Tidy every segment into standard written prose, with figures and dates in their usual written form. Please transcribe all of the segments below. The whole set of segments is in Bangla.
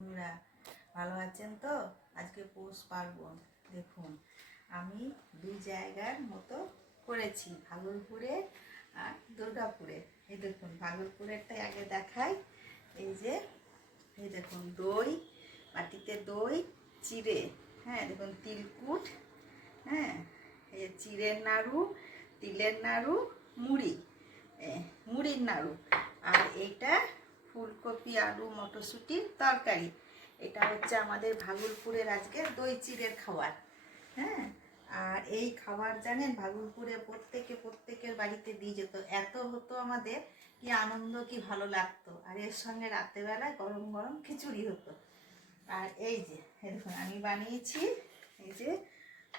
বন্ধুরা ভালো আছেন তো? আজকে পৌষ পার্বণ। দেখুন আমি দুই জায়গার মতো করেছি, ভাগলপুরে আর দুর্গাপুরে। এই দেখুন ভাগলপুরেরটাই আগে দেখাই। এই দেখুন দই, বাটিতে দই, চিড়ে, হ্যাঁ দেখুন তিলকুট, হ্যাঁ এই চিড়ের নাড়ু, তিলের নাড়ু, মুড়ি, মুড়ির নাড়ু, আর এইটা ফুলকপি আলু মটরশুঁটির তরকারি। এটা হচ্ছে আমাদের ভাগলপুরের আজকে দই চিড়ের খাবার। হ্যাঁ, আর এই খাবার জানেন ভাগলপুরে প্রত্যেকের বাড়িতে দিয়ে যেত, এত হতো আমাদের, কি আনন্দ কি ভালো লাগতো। আর এর সঙ্গে রাত্রেবেলায় গরম গরম খিচুড়ি হতো। আর এই যে দেখুন আমি বানিয়েছি এই যে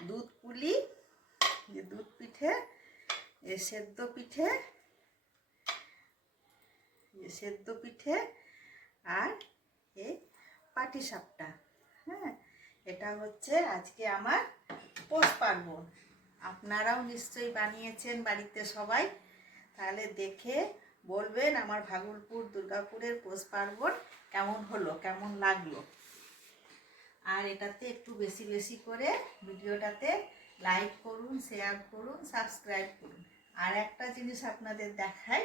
দুধ পুলি, যে দুধ পিঠে, সেদ্ধ পিঠে, সেদ্ধ পিঠে, আর এই পাটিসাপটা। হ্যাঁ, এটা হচ্ছে আজকে আমার পৌষ পার্বণ। আপনারাও নিশ্চয়ই বানিয়েছেন বাড়িতে সবাই। তাহলে দেখে বলবেন আমার ভাগলপুর দুর্গাপুরের পৌষ পার্বণ কেমন হলো, কেমন লাগলো। আর এটাতে একটু বেশি বেশি করে ভিডিওটাতে লাইক করুন, শেয়ার করুন, সাবস্ক্রাইব করুন। আর একটা জিনিস আপনাদের দেখাই,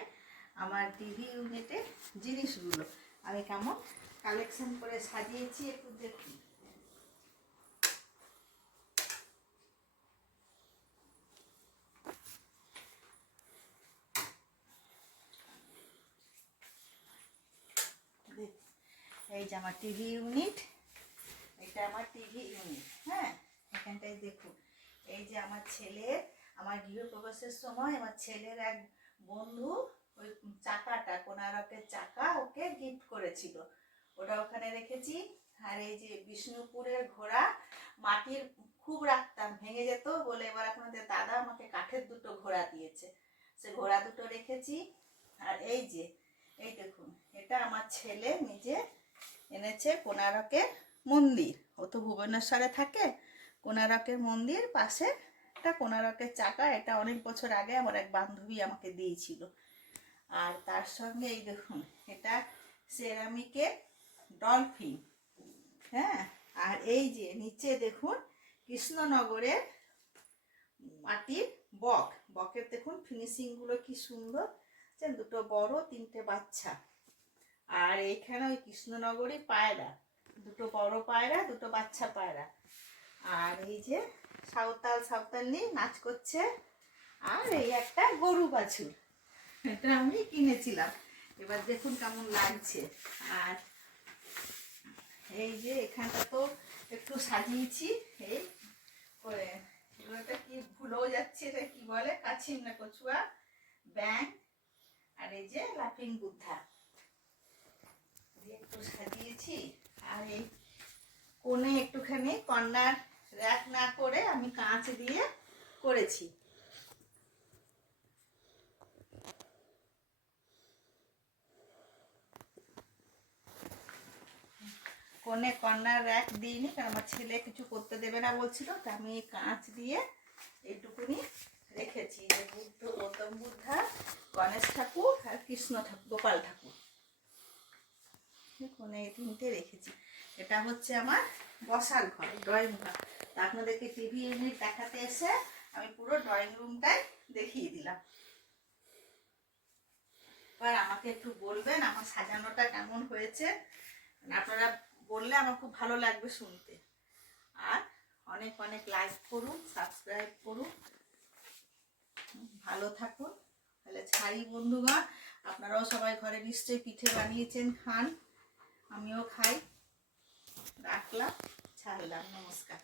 আমার টিভি ইউনিটে জিনিসগুলো আমি কেমন কালেকশন করে সাজিয়েছি, একটু দেখুন। এই যে আমার টিভি ইউনিট, এটা আমার টিভি ইউনিট। হ্যাঁ, এখানটায় দেখুন এই যে আমার ছেলের, আমার গৃহপ্রবেশের সময় আমার ছেলের এক বন্ধু ওই চাকাটা, কোনারকের চাকা ওকে গিফট করেছিল, ওটা ওখানে রেখেছি। আর এই যে বিষ্ণুপুরের ঘোড়া, মাটির খুব রাখতাম, ভেঙে যেত বলে এবার আপনাদের দাদা আমাকে কাঠের দুটো ঘোড়া দিয়েছে, সে ঘোড়া দুটো রেখেছি। আর এই যে এই দেখুন এটা আমার ছেলে নিজে এনেছে কোনারকের মন্দির, ও তো ভুবনেশ্বরে থাকে, কোনারকের মন্দির পাশে একটা কোনারকের চাকা, এটা অনেক বছর আগে আমার এক বান্ধবী আমাকে দিয়েছিল। আর তার সঙ্গে এই দেখুন এটা সেরামিকের ডলফিন। হ্যাঁ, আর এই যে নিচে দেখুন কৃষ্ণনগরের মাটির বক, বকের দেখুন ফিনিশিংগুলো কি সুন্দর, দুটো বড় তিনটে বাচ্চা। আর এইখানে ওই কৃষ্ণনগরী পায়রা, দুটো বড় পায়রা, দুটো বাচ্চা পায়রা। আর এই যে সাঁওতালি নাচ করছে। আর এই একটা গরু বাছুর, এটা আমি কিনেছিলাম, এবার দেখুন কেমন লাগছে। আর এই যে এখানটা তো একটু সাজিয়েছি, এই করে এগুলোটা কি ভুলেও যাচ্ছে, এটা কি বলে, কাছিম না কচুয়া, ব্যাং, আর এই যে লাফিং বুদ্ধা একটু সাজিয়েছি। আর এই কোণে একটুখানি কর্নার র্যাক না করে আমি কাঁচ দিয়ে করেছি। কোণে কর্নার র্যাক দিইনি, কারণ আমার ছেলে কিছু করতে দেবে না বলছিল, তা আমি কাঁচ দিয়ে এইটুকুনি রেখেছি। যে বুদ্ধ, গৌতম বুদ্ধা, গণেশ ঠাকুর আর কৃষ্ণ ঠাকুর, গোপাল ঠাকুর, কোণে এই তিনটে রেখেছি। এটা হচ্ছে আমার বসার ঘর, ড্রয়িং ঘর। তা আপনাদেরকে টিভি ইউনিট দেখাতে এসে আমি পুরো ড্রয়িং রুমটাই দেখিয়ে দিলাম। এবার আমাকে একটু বলবেন আমার সাজানোটা কেমন হয়েছে, আপনারা বললে আমার খুব ভালো লাগবে শুনতে। আর অনেক অনেক লাইক করুন, সাবস্ক্রাইব করুন, ভালো থাকুন। তাহলে ছাড়ি বন্ধুগণ, আপনারাও সবাই ঘরে নিশ্চয়ই পিঠে বানিয়েছেন, খান, আমিও খাই। রাখলাম, ছাড়লাম, নমস্কার।